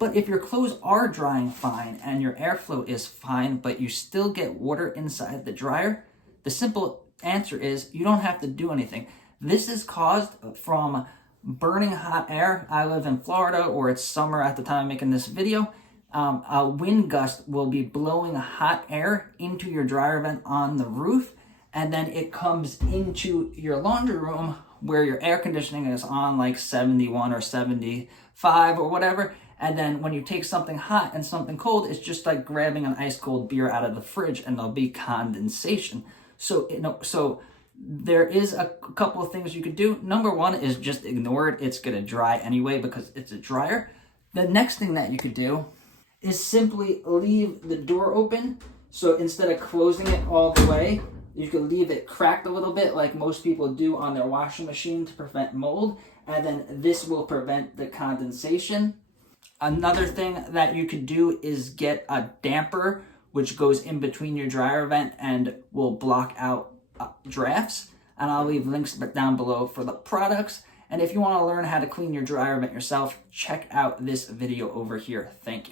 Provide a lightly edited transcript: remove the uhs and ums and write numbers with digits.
But if your clothes are drying fine and your airflow is fine, but you still get water inside the dryer, the simple answer is you don't have to do anything. This is caused from burning hot air. I live in Florida, or it's summer at the time I'm making this video. A wind gust will be blowing hot air into your dryer vent on the roof, and then it comes into your laundry room where your air conditioning is on like 71 or 75 or whatever. And then when you take something hot and something cold, it's just like grabbing an ice cold beer out of the fridge, and there'll be condensation. So there is a couple of things you could do. Number one is just ignore it. It's going to dry anyway because it's a dryer. The next thing that you could do is simply leave the door open. So instead of closing it all the way, you could leave it cracked a little bit like most people do on their washing machine to prevent mold. And then this will prevent the condensation. Another thing that you could do is get a damper which goes in between your dryer vent and will block out drafts. And I'll leave links down below for the products. And if you want to learn how to clean your dryer vent yourself, check out this video over here. Thank you.